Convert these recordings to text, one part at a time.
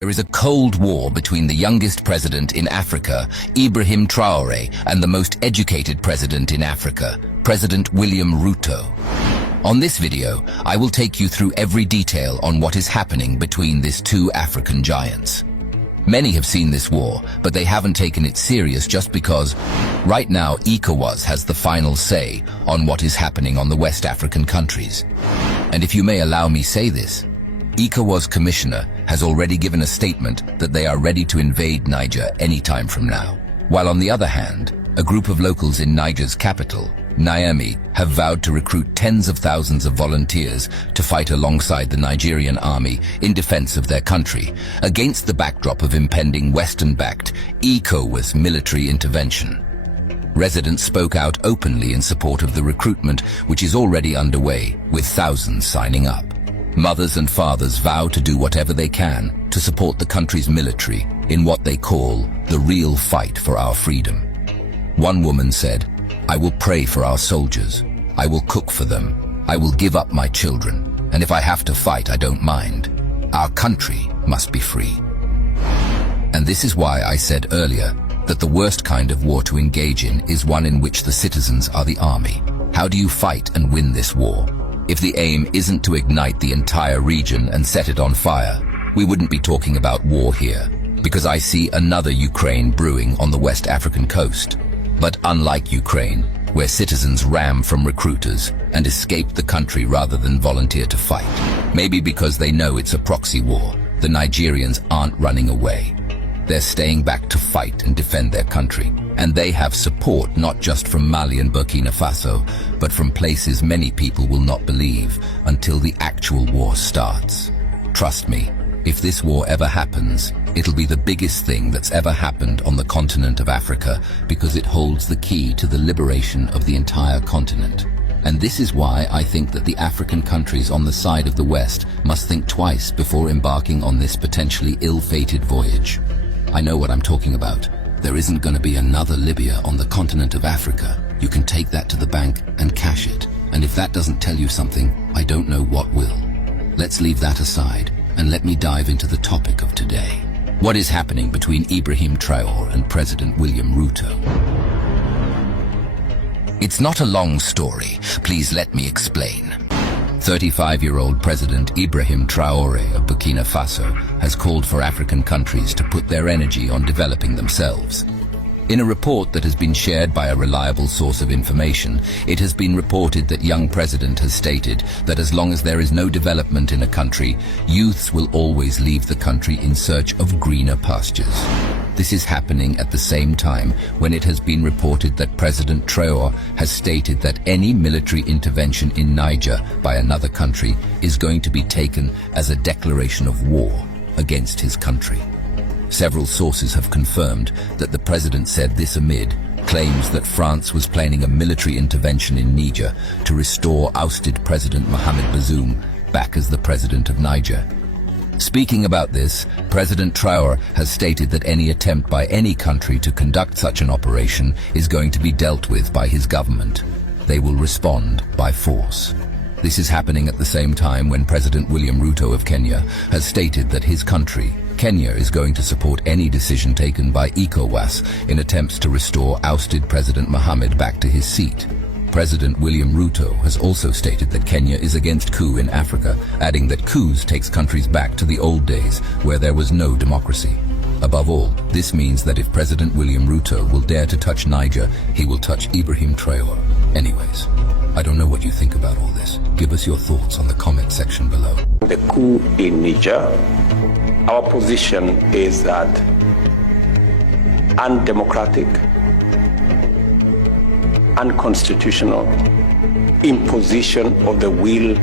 There is a cold war between the youngest president in Africa, Ibrahim Traoré, and the most educated president in Africa, President William Ruto. On this video, I will take you through every detail on what is happening between these two African giants. Many have seen this war, but they haven't taken it serious just because right now ECOWAS has the final say on what is happening on the West African countries. And if you may allow me say this, ECOWAS commissioner has already given a statement that they are ready to invade Niger anytime from now. While on the other hand, a group of locals in Niger's capital, Niamey, have vowed to recruit tens of thousands of volunteers to fight alongside the Nigerian army in defense of their country, against the backdrop of impending Western-backed ECOWAS military intervention. Residents spoke out openly in support of the recruitment, which is already underway, with thousands signing up. Mothers and fathers vow to do whatever they can to support the country's military in what they call the real fight for our freedom. One woman said, "I will pray for our soldiers. I will cook for them. I will give up my children. And if I have to fight, I don't mind. Our country must be free." And this is why I said earlier that the worst kind of war to engage in is one in which the citizens are the army. How do you fight and win this war? If the aim isn't to ignite the entire region and set it on fire, we wouldn't be talking about war here, because I see another Ukraine brewing on the West African coast. But unlike Ukraine, where citizens ram from recruiters and escape the country rather than volunteer to fight, maybe because they know it's a proxy war, the Nigerians aren't running away. They're staying back to fight and defend their country. And they have support not just from Mali and Burkina Faso, but from places many people will not believe until the actual war starts. Trust me, if this war ever happens, it'll be the biggest thing that's ever happened on the continent of Africa, because it holds the key to the liberation of the entire continent. And this is why I think that the African countries on the side of the West must think twice before embarking on this potentially ill-fated voyage. I know what I'm talking about. There isn't going to be another Libya on the continent of Africa. You can take that to the bank and cash it. And if that doesn't tell you something, I don't know what will. Let's leave that aside and let me dive into the topic of today. What is happening between Ibrahim Traoré and President William Ruto? It's not a long story. Please let me explain. 35-year-old President Ibrahim Traoré of Burkina Faso has called for African countries to put their energy on developing themselves. In a report that has been shared by a reliable source of information, it has been reported that young president has stated that as long as there is no development in a country, youths will always leave the country in search of greener pastures. This is happening at the same time when it has been reported that President Traoré has stated that any military intervention in Niger by another country is going to be taken as a declaration of war against his country. Several sources have confirmed that the president said this amid claims that France was planning a military intervention in Niger to restore ousted President Mohamed Bazoum back as the president of Niger. Speaking about this, President Traoré has stated that any attempt by any country to conduct such an operation is going to be dealt with by his government. They will respond by force. This is happening at the same time when President William Ruto of Kenya has stated that his country, Kenya, is going to support any decision taken by ECOWAS in attempts to restore ousted President Mohamed back to his seat. President William Ruto has also stated that Kenya is against coup in Africa, adding that coups takes countries back to the old days where there was no democracy. Above all, this means that if President William Ruto will dare to touch Niger, he will touch Ibrahim Traoré. Anyways, I don't know what you think about all this. Give us your thoughts on the comment section below. The coup in Niger, our position is that undemocratic, unconstitutional imposition of the will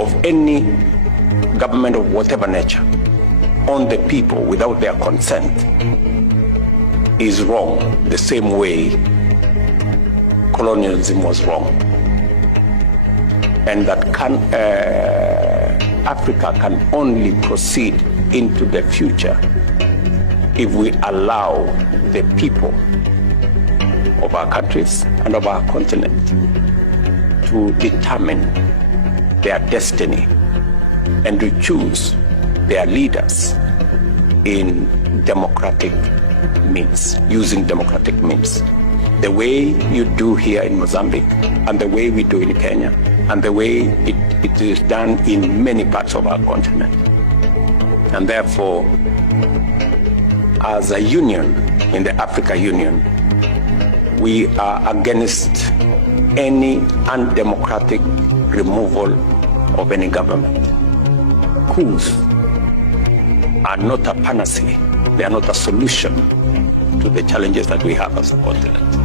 of any government of whatever nature on the people without their consent is wrong, the same way colonialism was wrong. And that Africa can only proceed into the future if we allow the people of our countries and of our continent to determine their destiny and to choose their leaders in democratic means, using democratic means. The way you do here in Mozambique, and the way we do in Kenya, and the way it is done in many parts of our continent. And therefore, as a union, in the Africa Union, we are against any undemocratic removal of any government. Coups are not a panacea. They are not a solution to the challenges that we have as a continent.